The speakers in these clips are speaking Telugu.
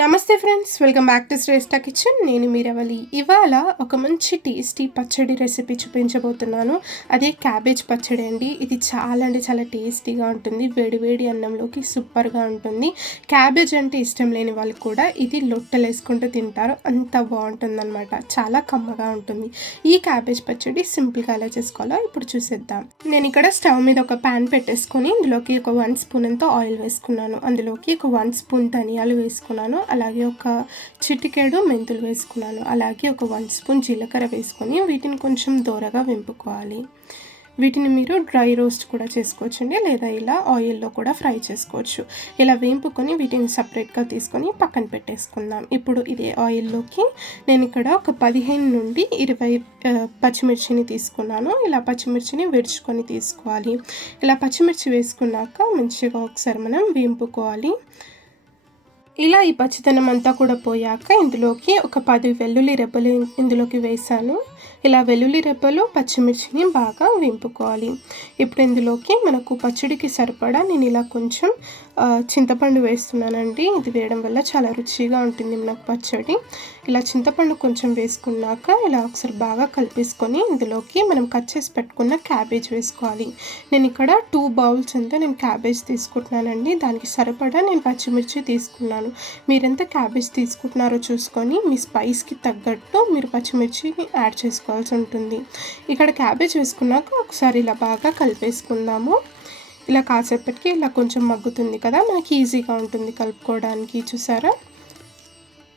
నమస్తే friends, welcome back to Shreshta kitchen. నేను మీరవలి. ఇవాళ ఒక మంచి టేస్టీ పచ్చడి రెసిపీ చూపించబోతున్నాను. అదే క్యాబేజ్ పచ్చడి అండి. ఇది చాలా అంటే చాలా టేస్టీగా ఉంటుంది. వేడి అన్నంలోకి సూపర్గా ఉంటుంది. క్యాబేజ్ అంటే ఇష్టం లేని వాళ్ళు కూడా ఇది లొట్టలు వేసుకుంటూ తింటారు. అంత బాగుంటుందన్నమాట. చాలా కమ్మగా ఉంటుంది. ఈ క్యాబేజ్ పచ్చడి సింపుల్గా ఎలా చేసుకోవాలో ఇప్పుడు చూసేద్దాం. నేను ఇక్కడ స్టవ్ మీద ఒక ప్యాన్ పెట్టేసుకొని ఇందులోకి ఒక 1 స్పూన్ అంతా ఆయిల్ వేసుకున్నాను. అందులోకి ఒక 1 స్పూన్ ధనియాలు వేసుకున్నాను. అలాగే ఒక చిటికెడు మెంతులు వేసుకున్నాను. అలాగే ఒక 1 స్పూన్ జీలకర్ర వేసుకొని వీటిని కొంచెం దోరగా వేపుకోవాలి. వీటిని మీరు డ్రై రోస్ట్ కూడా చేసుకోవచ్చండి, లేదా ఇలా ఆయిల్లో కూడా ఫ్రై చేసుకోవచ్చు. ఇలా వేపుకొని వీటిని సపరేట్గా తీసుకొని పక్కన పెట్టేసుకుందాం. ఇప్పుడు ఇదే ఆయిల్లోకి నేను ఇక్కడ ఒక 15 నుండి 20 పచ్చిమిర్చిని తీసుకున్నాను. ఇలా పచ్చిమిర్చిని విరుచుకొని తీసుకోవాలి. ఇలా పచ్చిమిర్చి వేసుకున్నాక మంచిగా ఒకసారి మనం వేపుకోవాలి. ఇలా ఈ పచ్చిదనం అంతా కూడా పోయాక ఇందులోకి ఒక 10 వెల్లుల్లి రెబ్బలు ఇందులోకి వేసాను. ఇలా వెల్లుల్లి రెబ్బలు పచ్చిమిర్చిని బాగా వేపుకోవాలి. ఇప్పుడు ఇందులోకి మనకు పచ్చడికి సరిపడా నేను ఇలా కొంచెం చింతపండు వేస్తున్నానండి. ఇది వేయడం వల్ల చాలా రుచిగా ఉంటుంది మనకు పచ్చడి. ఇలా చింతపండు కొంచెం వేసుకున్నాక ఇలా ఒకసారి బాగా కలిపేసుకొని ఇందులోకి మనం కట్ చేసి పెట్టుకున్న క్యాబేజ్ వేసుకోవాలి. నేను ఇక్కడ 2 బౌల్స్ అంతా నేను క్యాబేజ్ తీసుకుంటున్నానండి. దానికి సరిపడా నేను పచ్చిమిర్చి తీసుకున్నాను. మీరెంత క్యాబేజ్ తీసుకుంటున్నారో చూసుకొని మీ స్పైస్కి తగ్గట్టు మీరు పచ్చిమిర్చిని యాడ్ చేసుకోవాల్సి ఉంటుంది. ఇక్కడ క్యాబేజ్ వేసుకున్నాక ఒకసారి ఇలా బాగా కలిపేసుకుందాము. ఇలా కాసేపటికి ఇలా కొంచెం మగ్గుతుంది కదా, మనకి ఈజీగా ఉంటుంది కలుపుకోవడానికి. చూసారా,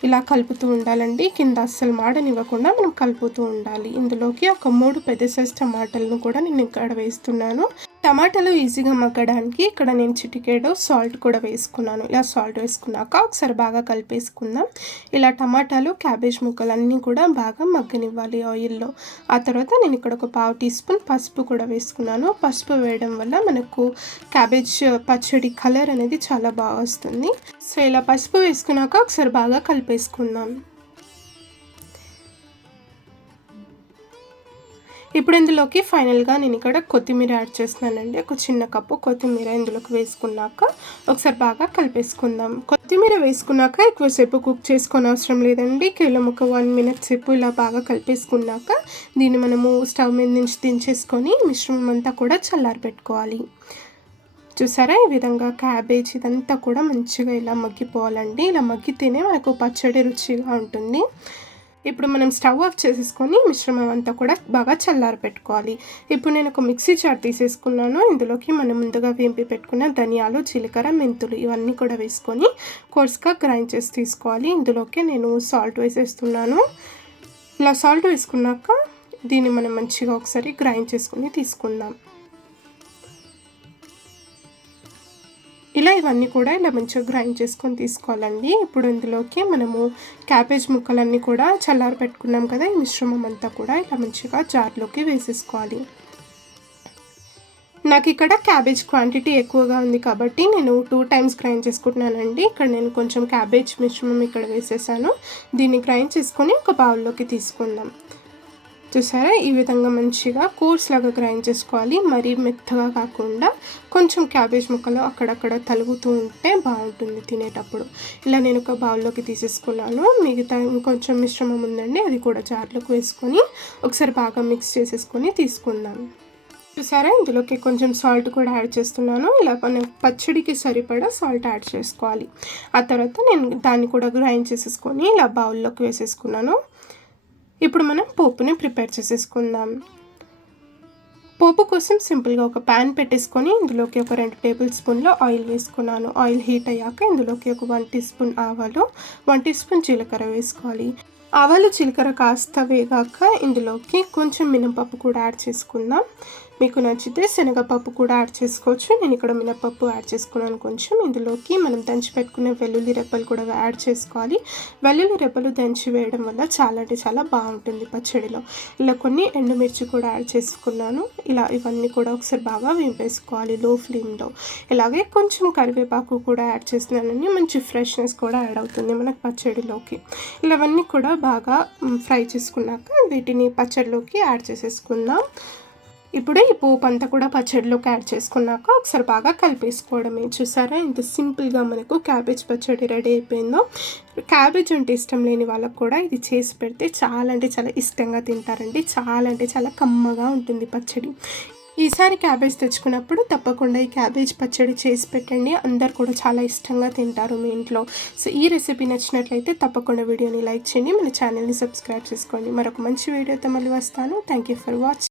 ఇలా కలుపుతూ ఉండాలండి. కింద అస్సలు మాడనివ్వకుండా మనం కలుపుతూ ఉండాలి. ఇందులోకి ఒక 3 పెద్ద సైజ్ టమాటాలను కూడా నేను ఇక్కడ వేస్తున్నాను. టమాటాలు ఈజీగా మగ్గడానికి ఇక్కడ నేను చిటికెడు సాల్ట్ కూడా వేసుకున్నాను. ఇలా సాల్ట్ వేసుకున్నాక ఒకసారి బాగా కలిపేసుకుందాం. ఇలా టమాటాలు క్యాబేజ్ ముక్కలన్నీ కూడా బాగా మగ్గనివ్వాలి ఆయిల్లో. ఆ తర్వాత నేను ఇక్కడ ఒక 1/2 టీ స్పూన్ పసుపు కూడా వేసుకున్నాను. పసుపు వేయడం వల్ల మనకు క్యాబేజ్ పచ్చడి కలర్ అనేది చాలా బాగా వస్తుంది. సో ఇలా పసుపు వేసుకున్నాక ఒకసారి బాగా కలిపేసుకుందాం. ఇప్పుడు ఇందులోకి ఫైనల్గా నేను ఇక్కడ కొత్తిమీర యాడ్ చేస్తున్నానండి. ఒక చిన్న కప్పు కొత్తిమీర ఇందులోకి వేసుకున్నాక ఒకసారి బాగా కలిపేసుకుందాం. కొత్తిమీర వేసుకున్నాక ఎక్కువసేపు కుక్ చేసుకొని అవసరం లేదండి. కేవలం ఒక 1 మినిట్ సేపు ఇలా బాగా కలిపేసుకున్నాక దీన్ని మనము స్టవ్ మీద నుంచి దించేసుకొని మిశ్రమం అంతా కూడా చల్లారి పెట్టుకోవాలి. చూసారా, ఈ విధంగా క్యాబేజ్ ఇదంతా కూడా మంచిగా ఇలా మగ్గిపోవాలండి. ఇలా మగ్గితేనే మనకు పచ్చడి రుచిగా ఉంటుంది. ఇప్పుడు మనం స్టవ్ ఆఫ్ చేసేసుకొని మిశ్రమం అంతా కూడా బాగా చల్లారి పెట్టుకోవాలి. ఇప్పుడు నేను ఒక మిక్సీ జార్ తీసేసుకున్నాను. ఇందులోకి మనం ముందుగా వేంపి పెట్టుకున్న ధనియాలు, జీలకర్ర, మెంతులు ఇవన్నీ కూడా వేసుకొని కోర్స్గా గ్రైండ్ చేసి తీసుకోవాలి. ఇందులోకి నేను సాల్ట్ వేసేస్తున్నాను. ఇలా సాల్ట్ వేసుకున్నాక దీన్ని మనం మంచిగా ఒకసారి గ్రైండ్ చేసుకొని తీసుకుందాం. ఇలా ఇవన్నీ కూడా ఇలా మంచిగా గ్రైండ్ చేసుకొని తీసుకోవాలండి. ఇప్పుడు ఇందులోకి మనము క్యాబేజ్ ముక్కలన్నీ కూడా చల్లారి పెట్టుకున్నాం కదా, ఈ మిశ్రమం అంతా కూడా ఇలా మంచిగా జార్లోకి వేసేసుకోవాలి. నాకు ఇక్కడ క్యాబేజ్ క్వాంటిటీ ఎక్కువగా ఉంది కాబట్టి నేను 2 టైమ్స్ గ్రైండ్ చేసుకుంటున్నానండి. ఇక్కడ నేను కొంచెం క్యాబేజ్ మిశ్రమం ఇక్కడ వేసేసాను. దీన్ని గ్రైండ్ చేసుకొని ఒక బౌల్లోకి తీసుకుందాం. చూసారా, ఈ విధంగా మంచిగా కోర్స్ లాగా గ్రైండ్ చేసుకోవాలి. మరీ మెత్తగా కాకుండా కొంచెం క్యాబేజ్ ముక్కలు అక్కడక్కడ తలుగుతూ ఉంటే బాగుంటుంది తినేటప్పుడు. ఇలా నేను ఒక బౌల్లోకి తీసేసుకున్నాను. మిగతా ఇంకొంచెం మిశ్రమం ఉందండి, అది కూడా జార్లోకి వేసుకొని ఒకసారి బాగా మిక్స్ చేసేసుకొని తీసుకుందాం. చూసారా, ఇందులోకి కొంచెం సాల్ట్ కూడా యాడ్ చేస్తున్నాను. ఇలా మనం పచ్చడికి సరిపడా సాల్ట్ యాడ్ చేసుకోవాలి. ఆ తర్వాత నేను దాన్ని కూడా గ్రైండ్ చేసేసుకొని ఇలా బౌల్లోకి వేసేసుకున్నాను. ఇప్పుడు మనం పోపుని ప్రిపేర్ చేసేసుకుందాం. పోపు కోసం సింపుల్గా ఒక ప్యాన్ పెట్టేసుకొని ఇందులోకి ఒక 2 టేబుల్ స్పూన్ల ఆయిల్ వేసుకున్నాను. ఆయిల్ హీట్ అయ్యాక ఇందులోకి ఒక 1 టీ స్పూన్ ఆవాలు, 1 టీ స్పూన్ జీలకర్ర వేసుకోవాలి. ఆవాలు జీలకర్ర కాస్త వేగాక ఇందులోకి కొంచెం మినపప్పు కూడా యాడ్ చేసుకుందాం. మీకు నచ్చితే శనగపప్పు కూడా యాడ్ చేసుకోవచ్చు. నేను ఇక్కడ మినపప్పు యాడ్ చేసుకున్నాను కొంచెం. ఇందులోకి మనం దంచి పెట్టుకునే వెల్లుల్లి రెబ్బలు కూడా యాడ్ చేసుకోవాలి. వెల్లుల్లి రెబ్బలు దంచి వేయడం వల్ల చాలా అంటే చాలా బాగుంటుంది పచ్చడిలో. ఇలా కొన్ని ఎండుమిర్చి కూడా యాడ్ చేసుకున్నాను. ఇలా ఇవన్నీ కూడా ఒకసారి బాగా వేపేసుకోవాలి లో ఫ్లేమ్లో. ఇలాగే కొంచెం కరివేపాకు కూడా యాడ్ చేస్తున్నానని మంచి ఫ్రెష్నెస్ కూడా యాడ్ అవుతుంది మనకు పచ్చడిలోకి. ఇలా అవన్నీ కూడా బాగా ఫ్రై చేసుకున్నాక వీటిని పచ్చడిలోకి యాడ్ చేసేసుకుందాం. ఇప్పుడు ఈ పోపు అంతా కూడా పచ్చడిలోకి యాడ్ చేసుకున్నాక ఒకసారి బాగా కలిపేసుకోవడమే. చూసారా ఎంత సింపుల్గా మనకు క్యాబేజ్ పచ్చడి రెడీ అయిపోయిందో. క్యాబేజ్ అంటే ఇష్టం లేని వాళ్ళకు కూడా ఇది చేసి పెడితే చాలా అంటే చాలా ఇష్టంగా తింటారండి. చాలా అంటే చాలా కమ్మగా ఉంటుంది పచ్చడి. ఈసారి క్యాబేజ్ తెచ్చుకున్నప్పుడు తప్పకుండా ఈ క్యాబేజ్ పచ్చడి చేసి పెట్టండి. అందరు కూడా చాలా ఇష్టంగా తింటారు మీ ఇంట్లో. సో ఈ రెసిపీ నచ్చినట్లయితే తప్పకుండా వీడియోని లైక్ చేయండి, మన ఛానల్ని సబ్స్క్రైబ్ చేసుకోండి. మరొక మంచి వీడియోతో మళ్ళీ వస్తాను. Thank you for watching.